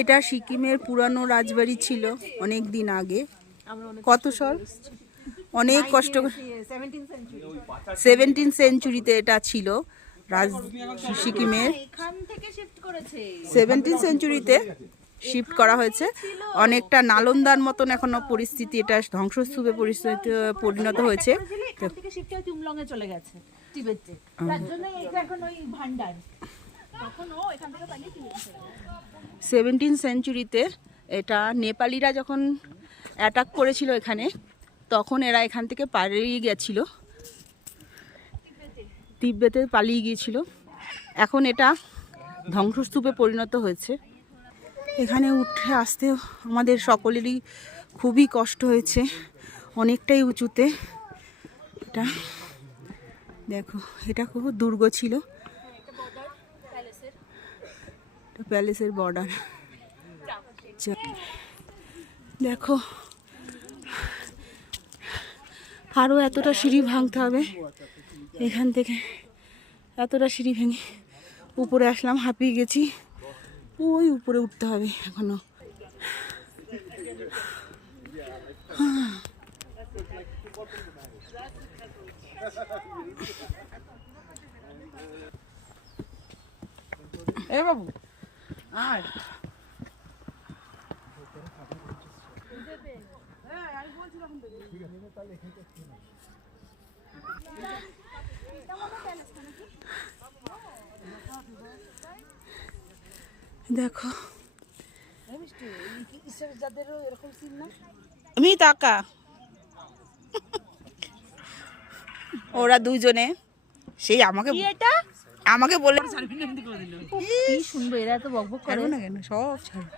এটা সিকিমের পুরানো রাজবাড়ি ছিল অনেক দিন আগে। কত সাল? অনেক কষ্ট, 17 সেঞ্চুরিতে এটা ছিল সিকিমের। 17 সেঞ্চুরিতে শিফট করা হয়েছে। অনেকটা নালন্দার মতন এখনো পরিস্থিতি, এটা ধ্বংসস্তূপে পরিণত হয়েছে। 17 সেঞ্চুরিতে এটা নেপালিরা যখন অ্যাটাক করেছিল এখানে, তখন এরা এখান থেকে পালিয়ে গেছিল, তিব্বতে পালিয়ে গিয়েছিল। এখন এটা ধ্বংসস্তূপে পরিণত হয়েছে। এখানে উঠে আসতে আমাদের সকলেরই খুবই কষ্ট হয়েছে, অনেকটাই উঁচুতে। এটা দেখো, এটা খুব দুর্গ ছিল, প্যালেসের বর্ডার। দেখো, আরও এতটা সিঁড়ি ভাঙতে হবে এখান থেকে, এতটা সিঁড়ি ভেঙে উপরে আসলাম, হাঁপিয়ে গেছি। ওই উপরে উঠতে হবে এখনো। এ বাবু আর দেখো, আমি তাকা, ওরা দুজনে সেই আমাকে বলে শুনবো, এরা তো বকবক করে না কেন, সব ছাড়ো।